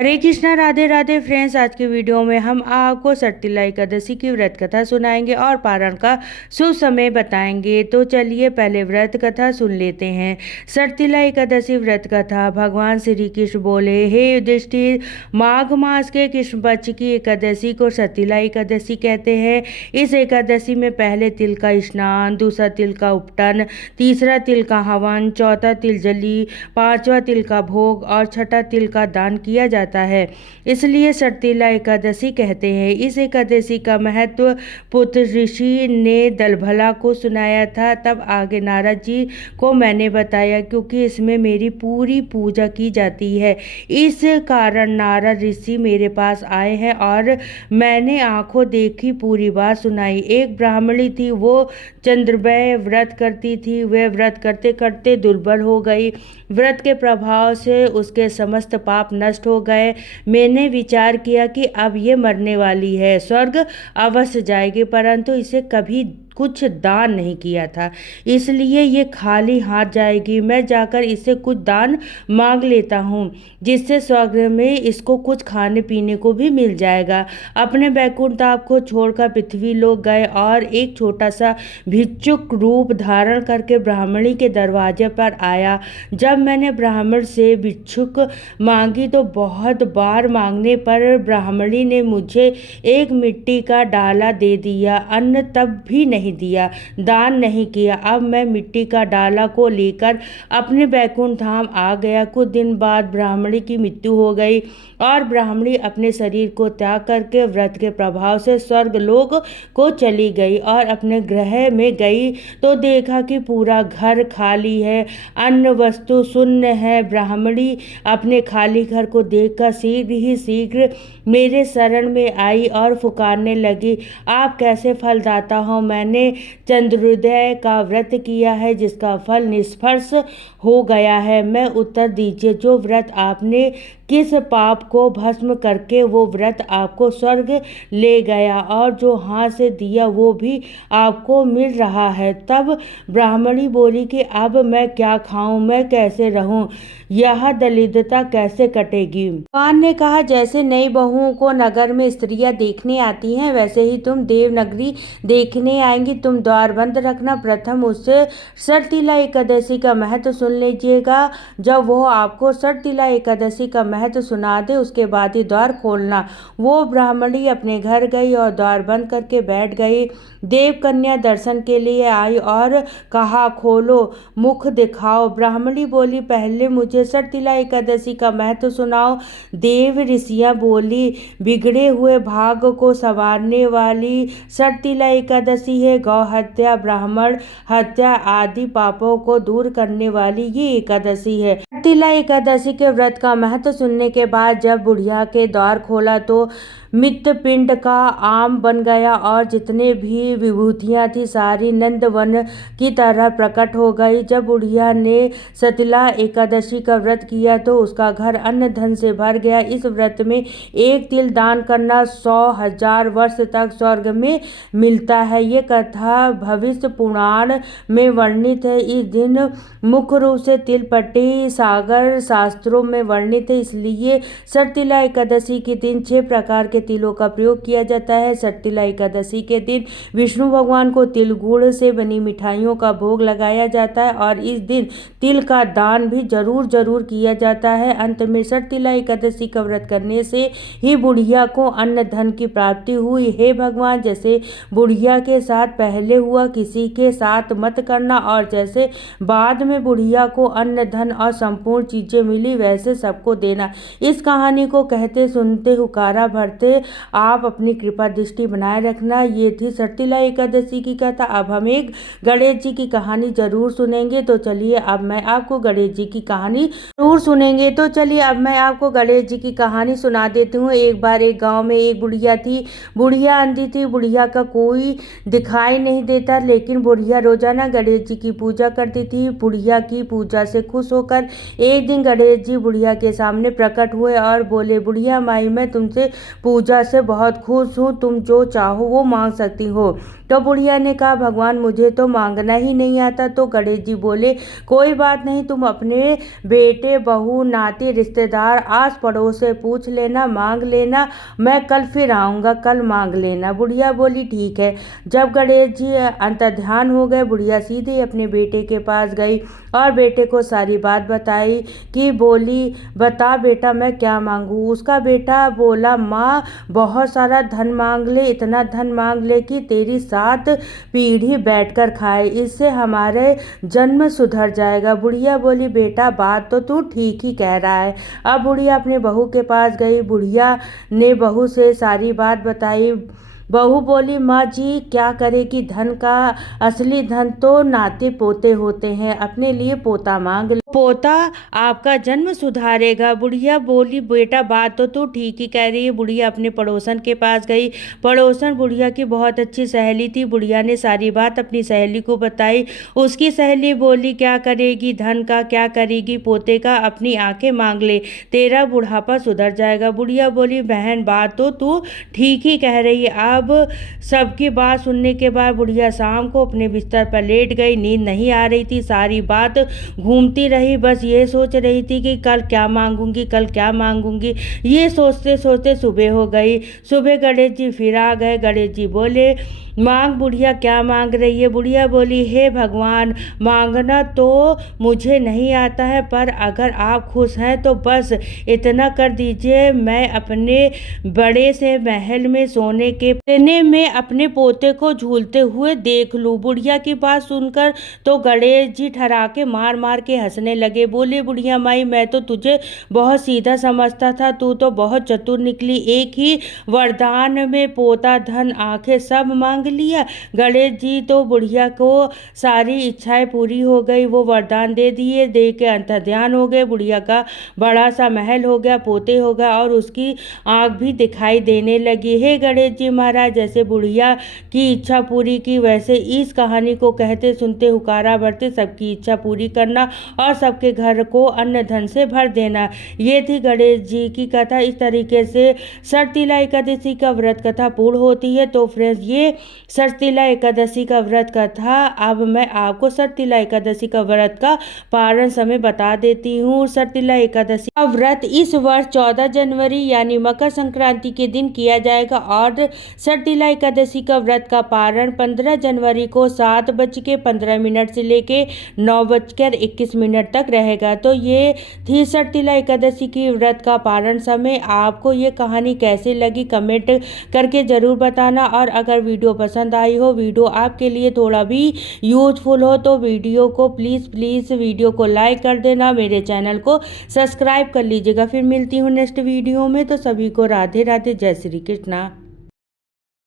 हरे Krishna, Radhe Radhe friends. आज की video में हम आपको सटतिला एकादशी की व्रत कथा सुनाएंगे और पारण का शुभ समय बताएंगे। तो चलिए पहले व्रत कथा सुन लेते हैं। सटतिला एकादशी व्रत कथा। भगवान श्री कृष्ण बोले, हे युधिष्ठिर, माघ मास के कृष्ण पक्ष की एकादशी को सटतिला एकादशी कहते हैं। इस एकादशी में पहले तिल का स्नान, दूसरा तिल का उपटन, तीसरा तिल का हवन, चौथा तिल जली, पांचवा तिल का भोग और छठा तिल का दान किया जाता है। इसलिए सटतिला एकादशी कहते हैं। इस एकादशी का महत्व पुत्र ऋषि ने दलभला को सुनाया था, तब आगे नारद जी को मैंने बताया, क्योंकि इसमें मेरी पूरी पूजा की जाती है। इस कारण नारद ऋषि मेरे पास आए हैं और मैंने आंखों देखी पूरी बात सुनाई। एक ब्राह्मणी थी, वो चंद्रमय व्रत करती थी। वह व्रत करते करते दुर्बल हो गई। व्रत के प्रभाव से उसके समस्त पाप नष्ट हो गए। मैंने विचार किया कि अब ये मरने वाली है, स्वर्ग अवश्य जाएगी, परंतु इसे कभी कुछ दान नहीं किया था, इसलिए ये खाली हाथ जाएगी। मैं जाकर इससे कुछ दान मांग लेता हूँ, जिससे स्वर्ग में इसको कुछ खाने पीने को भी मिल जाएगा। अपने बैकुंठ धाम को छोड़कर पृथ्वी लोक गए और एक छोटा सा भिक्षुक रूप धारण करके ब्राह्मणी के दरवाजे पर आया। जब मैंने ब्राह्मण से भिक्षुक मांगी तो बहुत बार मांगने पर ब्राह्मणी ने मुझे एक मिट्टी का डाला दे दिया। अन्न तब भी नहीं दिया, दान नहीं किया। अब मैं मिट्टी का डाला को लेकर अपने बैकुंठ धाम आ गया। कुछ दिन बाद ब्राह्मणी की मृत्यु हो गई और ब्राह्मणी अपने शरीर को त्याग करके व्रत के प्रभाव से स्वर्ग लोक को चली गई और अपने गृह में गई तो देखा कि पूरा घर खाली है, अन्न वस्तु शून्य है। ब्राह्मणी अपने खाली घर को देखकर शीघ्र मेरे शरण में आई और पुकारने लगी, आप कैसे फलदाता हो? मैंने चंद्रोदय का व्रत किया है, जिसका फल निष्फल हो गया है। मैं उत्तर दीजिए, जो व्रत आपने किस पाप को भस्म करके वो व्रत आपको स्वर्ग ले गया, और जो हाथ से दिया वो भी आपको मिल रहा है। तब ब्राह्मणी बोली कि अब मैं क्या खाऊं, मैं कैसे रहूं, यह दरिद्रता कैसे कटेगी? भगवान ने कहा, जैसे नई बहुओं को नगर में स्त्रियां देखने आती हैं, वैसे ही तुम देवनगरी देखने आएंगी। तुम द्वार बंद रखना। प्रथम उससे सटतिला एकादशी का महत्व सुन लीजिएगा। जब वो आपको सटतिला एकादशी का महत्व सुना दे, उसके बाद ही द्वार खोलना। वो ब्राह्मणी अपने घर गई और द्वार बंद करके बैठ गई। देव कन्या दर्शन के लिए आई और कहा, खोलो, मुख दिखाओ। ब्राह्मणी बोली, पहले मुझे सटतिला एकादशी का महत्व सुनाओ। देव ऋषियां बोली, बिगड़े हुए भाग को संवारने वाली सटतिला एकादशी है। गौ हत्या, ब्राह्मण हत्या आदि पापों को दूर करने वाली ये एकादशी है। सटतिला एकादशी के व्रत का महत्व सुनने के बाद जब बुढ़िया के द्वार खोला तो मृत पिंड का आम बन गया और जितने भी विभूतियां थी सारी नंदवन की तरह प्रकट हो गई। जब बुढ़िया ने सटतिला एकादशी का व्रत किया तो उसका घर अन्न धन से भर गया। इस व्रत में एक तिल दान करना 100,000 वर्ष तक स्वर्ग में मिलता है। ये कथा भविष्य पुराण में वर्णित है। इस दिन मुख्य रूप से तिलपट्टी सागर शास्त्रों में वर्णित है, इसलिए सटतिला एकादशी के दिन 6 प्रकार के तिलों का प्रयोग किया जाता है। सटतिला एकादशी के दिन विष्णु भगवान को तिल गुड़ से बनी मिठाइयों का भोग लगाया जाता है और इस दिन तिल का दान भी जरूर किया जाता है। अंत में सटतिला एकादशी का व्रत करने से ही बुढ़िया को अन्न धन की प्राप्ति हुई। हे भगवान, जैसे बुढ़िया के साथ पहले हुआ, किसी के साथ मत करना, और जैसे बाद में बुढ़िया को अन्न धन और संपूर्ण चीजें मिली, वैसे सबको देना। इस कहानी को कहते सुनते हुकारा भरते आप अपनी कृपा दृष्टि बनाए रखना। ये थी सटतिला एकादशी की कथा। अब हम एक गणेश जी की कहानी जरूर सुनेंगे। तो चलिए अब मैं आपको गणेश जी की कहानी सुना देती हूँ। एक बार एक गांव में एक बुढ़िया थी। बुढ़िया अंधी थी। बुढ़िया का कोई दिखाई नहीं देता, लेकिन बुढ़िया रोजाना गणेश जी की पूजा करती थी। बुढ़िया की पूजा से खुश होकर एक दिन गणेश जी बुढ़िया के सामने प्रकट हुए और बोले, बुढ़िया माई मैं तुमसे पूजा से बहुत खुश हूँ, तुम जो चाहो वो मांग सकती हो। तो बुढ़िया ने कहा, भगवान मुझे तो मांगना ही नहीं आता। तो गणेश जी बोले, कोई बात नहीं, तुम अपने बेटे बहू नाते रिश्तेदार आस पड़ोस से पूछ लेना, मांग लेना, मैं कल फिर आऊँगा, कल मांग लेना। बुढ़िया बोली, ठीक है। जब गणेश जी अंतर्ध्यान हो गए, बुढ़िया सीधे अपने बेटे के पास गई और बेटे को सारी बात बताई कि बोली, बता बेटा मैं क्या मांगू। उसका बेटा बोला, माँ बहुत सारा धन मांग ले, इतना धन मांग ले कि तेरी 7 पीढ़ी बैठकर खाए, इससे हमारे जन्म सुधर जाएगा। बुढ़िया बोली, बेटा बात तो तू ठीक ही कह रहा है। अब बुढ़िया अपने बहू के पास गई। बुढ़िया ने बहू से सारी बात बताई। बहू बोली, माँ जी क्या करे कि धन का असली धन तो नाते पोते होते हैं, अपने लिए पोता मांग ले, पोता आपका जन्म सुधारेगा। बुढ़िया बोली, बेटा बात तो तू ठीक ही कह रही है। बुढ़िया अपने पड़ोसन के पास गई। पड़ोसन बुढ़िया की बहुत अच्छी सहेली थी। बुढ़िया ने सारी बात अपनी सहेली को बताई। उसकी सहेली बोली, क्या करेगी धन का, क्या करेगी पोते का, अपनी आंखें मांग ले, तेरा बुढ़ापा सुधर जाएगा। बुढ़िया बोली, बहन बात तो तू ठीक ही कह रही है। अब सबकी बात सुनने के बाद बुढ़िया शाम को अपने बिस्तर पर लेट गई। नींद नहीं आ रही थी, सारी बात घूमती रही, बस ये सोच रही थी कि कल क्या मांगूंगी, कल क्या मांगूंगी। ये सोचते सोचते सुबह हो गई। सुबह गणेश जी फिर आ गए। गणेश जी बोले, मांग बुढ़िया, क्या मांग रही है। बुढ़िया बोली, हे भगवान मांगना तो मुझे नहीं आता है, पर अगर आप खुश हैं तो बस इतना कर दीजिए, मैं अपने बड़े से महल में सोने के में अपने पोते को झूलते हुए देख लूं। बुढ़िया की बात सुनकर तो गणेश जी ठराके मार मार के हंसने लगे। बोले, बुढ़िया माई मैं तो तुझे बहुत सीधा समझता था, तू तो बहुत चतुर निकली, एक ही वरदान में पोता धन आंखें सब मांग लिया। गणेश जी तो बुढ़िया को सारी इच्छाएं पूरी हो गई, वो वरदान दे दिए, दे के अंतर्ध्यान हो गए। बुढ़िया का बड़ा सा महल हो गया, पोते हो गया और उसकी आंख भी दिखाई देने लगी। हे गणेश जी महाराज, जैसे बुढ़िया की इच्छा पूरी की, वैसे इस कहानी को कहते सुनते हुकारा भरते सबकी इच्छा पूरी करना और सबके घर को अन्न धन से भर देना। ये थी गणेश जी की कथा। इस तरीके से सरतिला एकादशी का व्रत कथा पूर्ण होती है। तो फ्रेंड्स, ये सरतिला एकादशी का व्रत कथा, अब मैं आपको सरतिला एकादशी का व्रत का पारण समय बता देती हूँ। सरतिला एकादशी का व्रत इस वर्ष 14 जनवरी यानी मकर संक्रांति के दिन किया जाएगा और सरतिला एकादशी का व्रत का पारण 15 जनवरी को 7:15 से लेके 9:21 तक रहेगा। तो ये थी सरतिला एकादशी की व्रत का पारण समय। आपको ये कहानी कैसे लगी कमेंट करके जरूर बताना, और अगर वीडियो पसंद आई हो, वीडियो आपके लिए थोड़ा भी यूजफुल हो, तो वीडियो को प्लीज़ वीडियो को लाइक कर देना, मेरे चैनल को सब्सक्राइब कर लीजिएगा। फिर मिलती हूँ नेक्स्ट वीडियो में। तो सभी को राधे राधे, जय श्री कृष्णा।